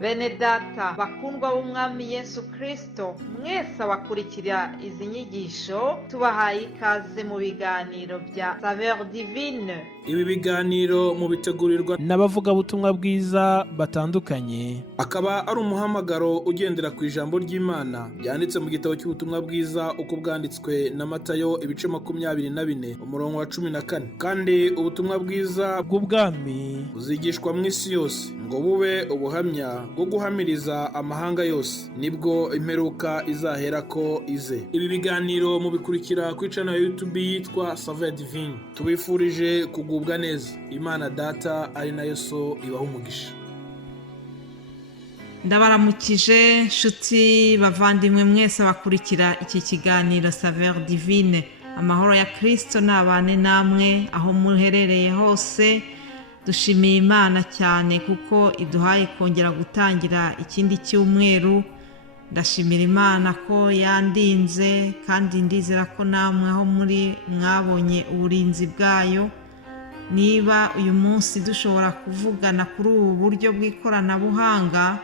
Bene data bakundwa b'umwami Yesu Kristo, mwese abakurikira izi nyigisho tubahaye ikaze mu biganiro bya Saveur Divine. Ibi biganiro mu bitegurirwa n'abavugabutumwa bwiza batandukanye, akaba ari umuhamagaro ugendera ku ijambo ry'Imana byanditse mu gitabo cy'ubutumwa bwiza uko bwanditswe na Matayo ibice 24 umurongo wa 14. Kandi ubutumwa bwiza bw'ubwami buzigishwa mu isi yose ngo bube ubuhamya bwo guhamiriza amahanga yose, nibwo imperuka izahera ko ize. Ibi biganiro mubikurikira ku channel ya YouTube yitwa Saveur Divine. Tubifurije kugubwa neza. Imana Data ari nayo So ibaha umugisha. Ndabaramukije nshuti bavandimwe mwese abakurikira iki kiganiro Saveur Divine. Amahoro ya Kristo nabane namwe aho muherereye hose. Dushimiye Imana cyane kuko iduhaye kongera gutangira ikindi cyumweru. Ndashimira Imana ko yandinze kandi ndizera ko namwe aho muri mwabonye uburinzi bwayo. Niba uyu munsi dushobora kuvugana kuri ubu buryo bw'ikoranabuhanga,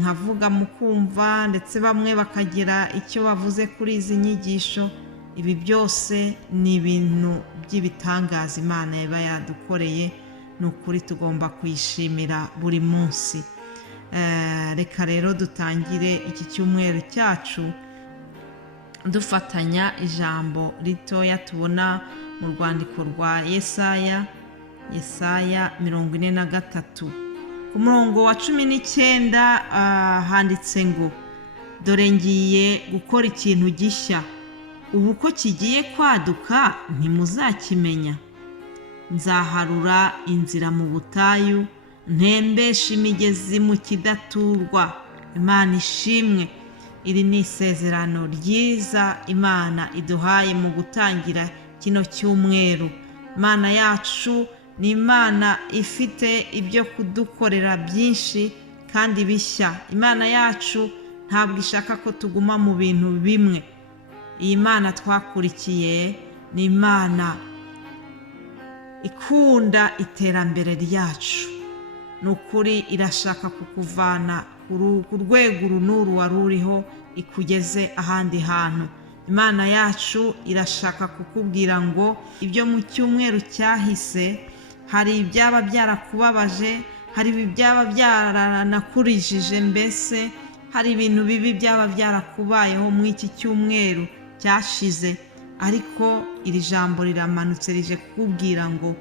nkavuga mukumva ndetse bamwe bakagira icyo bavuze kuri izi nyigisho, ibi byose ni ibintu by'ibitangaza Imana yaba yadukoreye. Ni ukuri tugomba kuyishimira buri munsi. Reka rero dutangire iki cyumweru cyacu dufatanya ijambo ritoya tubona mu rwandiko rwa Yesaya 43 ku murongo wa 19 handitse ngo, dore ngiye gukora ikintu gishya, ubu ko kigiye kwaduka ntimuzakimenya. Nzaharura inzira mu butayu, ntembeshe imigezi mu kidaturwa. Imana ishimwe. Iri ni isezerano ryiza Imana iduhaye mu gutangira kino cyumweru. Imana yacu ni Imana ifite ibyo kudukorera byinshi kandi bishya. Imana yacu ntabwo ishaka ko tuguma mu bintu bimwe. Iyi Mana twakurikiye ni Imana ikunda iterambere ryacu. Ni ukuri irashaka kukuvana ku rwego runuru wari uriho ikugeze ahandi hantu. Imana yacu irashaka kukubwira ngo ibyo mu cyumweru cyahise, hari ibyaba byarakubabaje, hari ibyaba byaranakurijije, mbese hari ibintu bibi byaba byarakubayeho mu iki cyumweru cyashize, ariko iri jambo riramanutse rije kukubwira ngo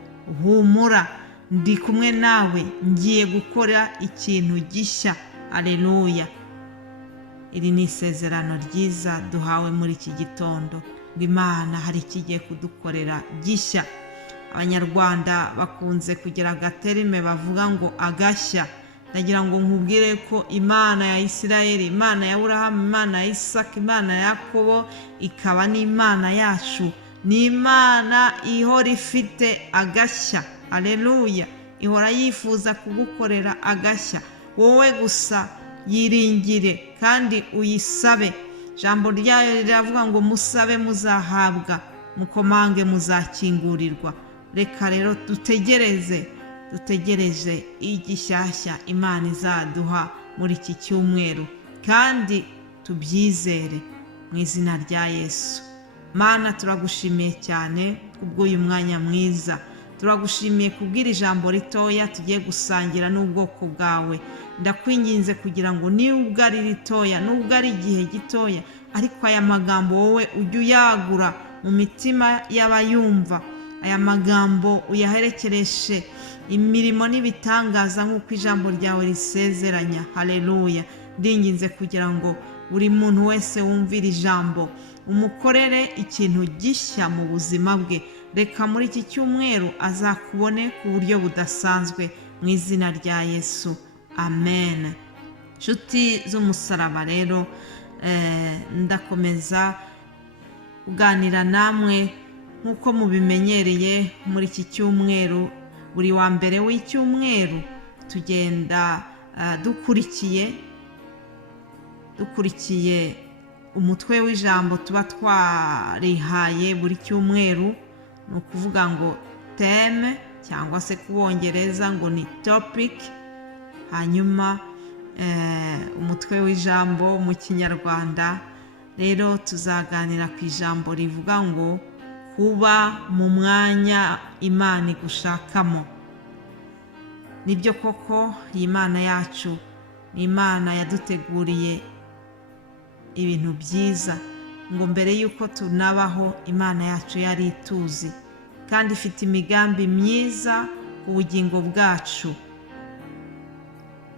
humura, ndi kumwe nawe, ngiye gukora ikintu gishya. Aleluya. Iri ni isezerano ryiza duhawe muri iki gitondo ngo Imana hari ikigiye kudukorera gishya. Abanyarwanda bakunze kugira agaterime bavuga ngo agashya. Ndagira ngo nkubwire ko Imana ya Isirayeli, Imana ya Aburahamu, Imana ya Isaka, Imana ya Yakobo ikaba n'Imana yacu. Ni Imana ihora ifite agashya. Aleluya. Ihora yifuza kugukorera agashya. Wowe gusa yiringire kandi uyisabe. Jambo ryayo riravuga ngo musabe muzahabwa, mukomange muzakingurirwa. Reka rero dutegereze igishyashya Imana izaduha muri iki cyumweru, kandi tubyizere mu izina rya Yesu. Mana, turagushimiye cyane kubw'uyu mwanya mwiza. Turagushimiye kubwira ijambo ritoya tugiye gusangira n'ubwoko bwawe. Ndakwinginze kugira ngo nubwo ari ritoya, nubwo ari igihe gitoya, ariko aya magambo wowe ujye uyagura mu mitima y'abayumva. Aya magambo uyaherekereshe imirimo n'ibitangaza nk'uko ijambo ryawe risezeranya. Haleluya. Ndinginze kugira ngo buri muntu wese wumvira ijambo umukorere ikintu gishya mu buzima bwe. Reka muri iki cyumweru azakubone ku buryo budasanzwe mu izina rya Yesu. Amen. Nshuti z'umusaraba rero, ndakomeza kuganira namwe nk'uko mubimenyereye muri iki cyumweru. Buri wa mbere w'icyumweru tugenda dukurikiye umutwe w'ijambo tuba twarihaye buri cyumweru. Ni ukuvuga ngo teme cyangwa se kubongereza ngo ni topic. hanyuma umutwe w'ijambo mu kinyarwanda rero tuzaganira ku ijambo rivuga ngo kuba mu mwanya Imana igushakamo. Nibyo koko iyi Mana yacu ni Imana yaduteguriye ibintu byiza, ngo mbere y'uko tunabaho Imana yacu yari ituzi kandi ifite imigambi myiza ku bugingo bwacu,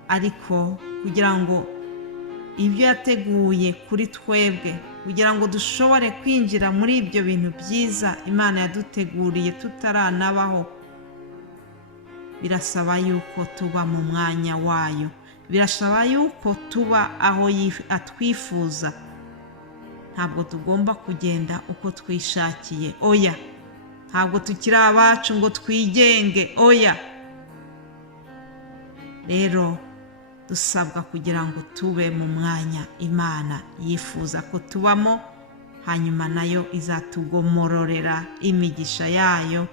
ariko kugira ngo ibyo yateguye kuri twebwe, kugira ngo dushobore kwinjira muri ibyo bintu byiza Imana yaduteguriye tutaranabaho, birasaba yuko tuba mu mwanya wayo, birasaba yuko tuba aho atwifuza. Ntabwo tugomba kugenda uko twishakiye, oya. Ntabwo tukiri abacu ngo twigenge, oya. Rero dusabwa kugira ngo tube mu mwanya Imana yifuza ko tubamo, hanyuma nayo izatugomororera imigisha yayo.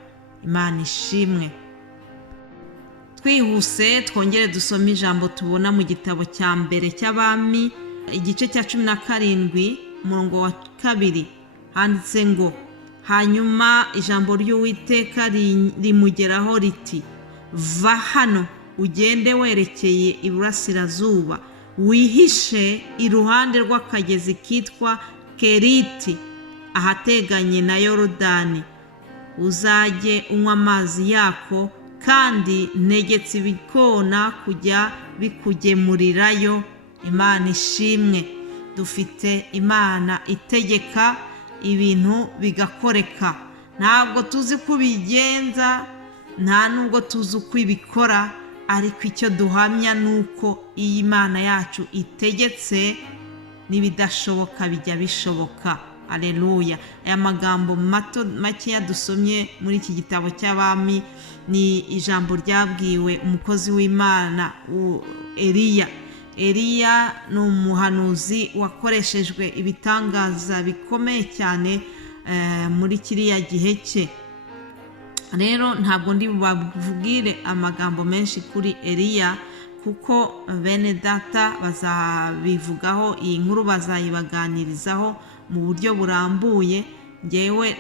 Imana ishimwe. Twihuse twongere dusome ijambo tubona mu gitabo cya mbere cy'Abami, igice cya 17 umurongo wa 2, handitse ngo hanyuma ijambo ry'Uwiteka rimugeraho riti, va hano ugende werekeye iburasirazuba, wihishe iruhande rw'akagezi kitwa Keriti ahateganye na Yorodani, uzajye unywa amazi yako, kandi ntegetse ibikona kujya bikugemurirayo. Imana ishimwe. Dufite Imana itegeka ibintu bigakoreka. Ntabwo tuzi ko bigenza, nta nubwo tuzi uko ibikora, ariko icyo duhamya nuko iyi Imana yacu itegetse n'ibidashoboka bijya bishoboka. Haleluya. Aya magambo make dusomye muri iki gitabo cy'Abami ni ijambo ryabwiwe umukozi w'Imana Eliya. Eliya ni umuhanuzi wakoreshejwe ibitangaza bikomeye cyane muri kiriya gihe cye. Rero ntabwo ndi bavugire amagambo menshi kuri Eliya, kuko bene data bazabivugaho, iyi nkuru bazayibaganirizaho mu buryo burambuye. Ngewe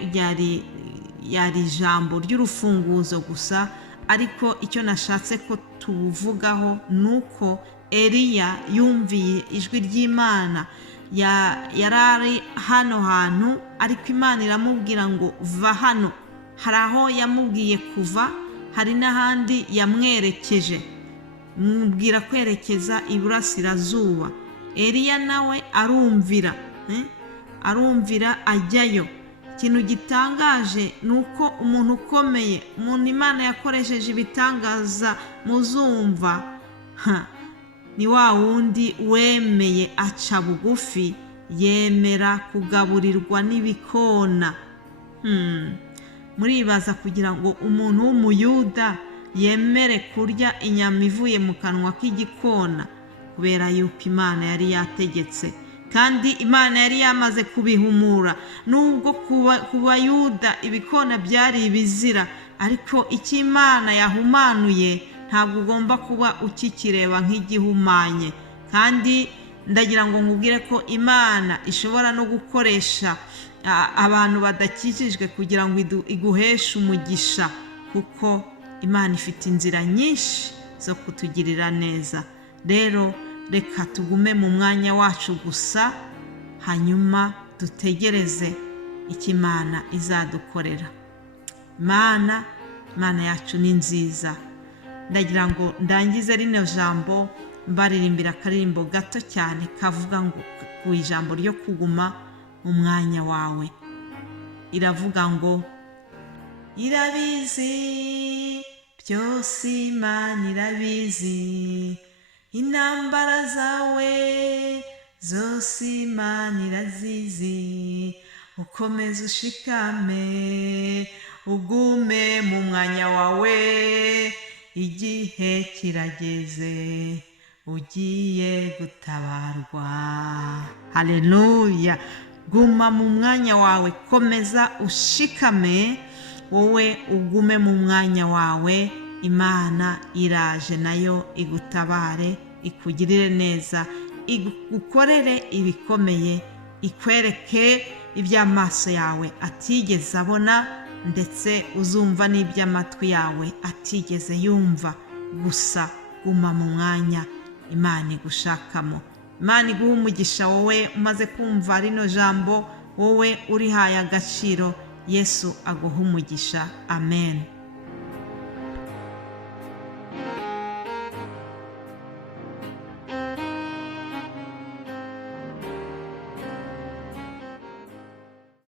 yari ijambo ry'urufunguzo gusa, ariko icyo nashatse ko tuvugaho nuko Eliya yumviye ijwi ry'Imana. Yarari hano hantu, ariko Imana iramubwira ngo va hano. Hari aho yamubwiye kuva, hari n'ahandi yamwerekeje, mubwira kwerekeza iburasirazuba. Eliya nawe arumvira ajyayo. Ikintu gitangaje nuko umuntu ukomeye, umuntu Imana yakoresheje ibitangaza muzumva, ni wa wundi wemeye aca bugufi, yemera kugaburirwa n'ibikona. Muribaza kugira ngo umuntu w'umuyuda yemere kurya inyama ivuye mu kanwa k'igikona? Kubera yuko Imana yari yategetse, kandi Imana yari yamaze kubihumura. Nubwo ku bayuda ibikona byari ibizira, ariko icyo Imana yahumanuye ntabwo ugomba kuba ukikireba nk'igihumanye. Kandi ndagira ngo nkubwire ko Imana ishobora no gukoresha abantu badakijijwe kugira ngo iguheshe umugisha, kuko Imana ifite inzira nyinshi zo kutugirira neza. Rero reka tugume mu mwanya wacu gusa, hanyuma dutegereze icyo Imana izadukorera. Imana yacu ni nziza. Ndagira ngo ndangize rino jambo mbaririmbira akaririmbo gato cyane kavuga ngo ku ijambo ryo kuguma mu mwanya wawe. Iravuga ngo irabizi byose, Imana irabizi, intambara zawe zose Imana irazizi. Ukomeze ushikame, ugume mu mwanya wawe, igihe kirageze, ugiye gutabarwa. Haleluya. Guma mu mwanya wawe, komeza ushikame, wowe ugume mu mwanya wawe, imana iraje nayo igutabare, ikugirire neza, igukorere ibikomeye, ikwereke iby'amaso yawe atigeze abona, ndetse uzumva n'iby'amatwi yawe atigeze yumva. Gusa guma mu mwanya imana igushakamo. Imana iguha umugisha wowe umaze kumva rino jambo, wowe urihaye agaciro. Yesu aguha umugisha. Amen.